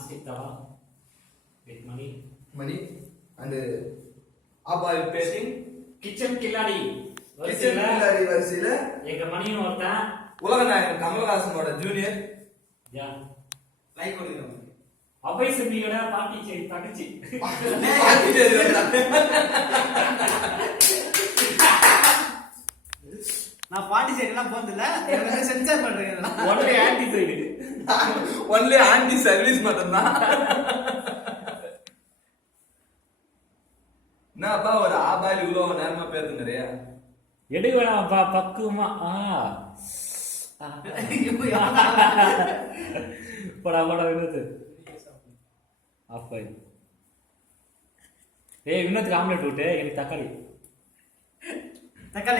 non-stick tawa with money and oil painting. kitchen killadi வரிசையில எங்க மணின்னு ஒருத்தன் உலக நாயகன் கமலஹாசனோட ஜூனியர். யா லைக் கொடுங்க. அபய் சிம்பியோட பாட்டி சரி தகச்சி நான் பாட்டி சைடு எல்லாம் போறதில்ல, எனக்கு சென்சார் பண்றேன். Only anti side, only anti service மட்டும்தான். என்னப்பா ஒரு ஆபாயில் இவ்வளவு நேரமா பேசுங்கறியா? எடுவேணாப்பா பக்குமா. படா படா வினோத் அப்ப வினோத்துக்கு ஆம்லெட் விட்டு எனக்கு தக்காளி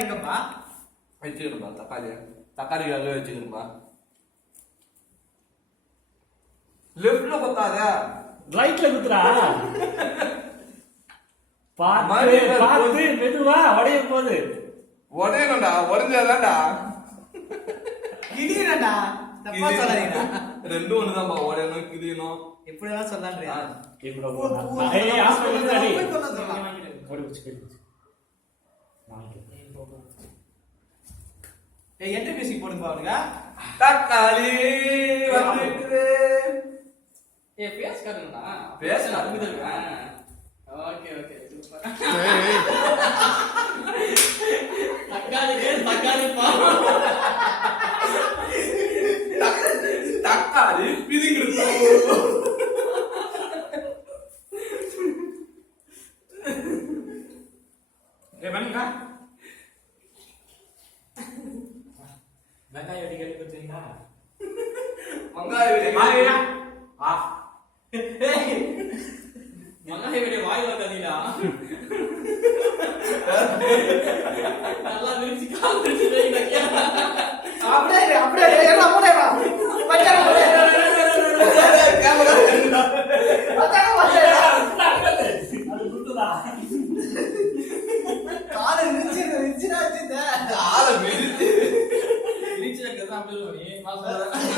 எங்கப்பா வச்சுக்கணும்பா? தக்காளியாக வச்சுக்கணும்பா. லெஃப்ட்ல பத்தாத, ரைட்ல குத்துறா. பார்த்து மெதுவா உடைய போகுது. உடையணும்டா, உடஞ்சாதான்டா கிடியடா. தப்பா சொல்லாதீங்க. ரெண்டும் ஒண்ணுதான்பா, உடையணும் கிடியணும். எப்படி எல்லாம் சொல்லான்றீங்க? இப்படி போறா. ஏய் ஹாஸ்பிடல் ரெடி. ஓடி வச்சு போய். ஏய் என்ட்ரி மியூசிக் போடுங்க பாருங்க. தக்காளி வந்துடுது. ஏய் பேஸ் காட்டுங்கடா. பேஸ் காட்டுங்க. Okay okay super. தக்காளி பா. தக்காளி பிதிங்கிருக்கு. பண்ணா வெங்காயம் வெடி கட்டி கொடுத்தீங்களா? வெங்காயம் வெடி வாயிடா. ஆ வெங்காயம் வெடி வாய் வந்தாதீடா. நல்லா விரிச்சு கால் விரிச்சு வைங்க. அப்படியே எல்லாம் போடே வா. பச்சை போடே. கேமரா. பச்சை போடே. அது குத்துதா. கால விரிச்சுடா. கால விரிச்சு விரிச்சுடா அப்படியே நீ மாசம்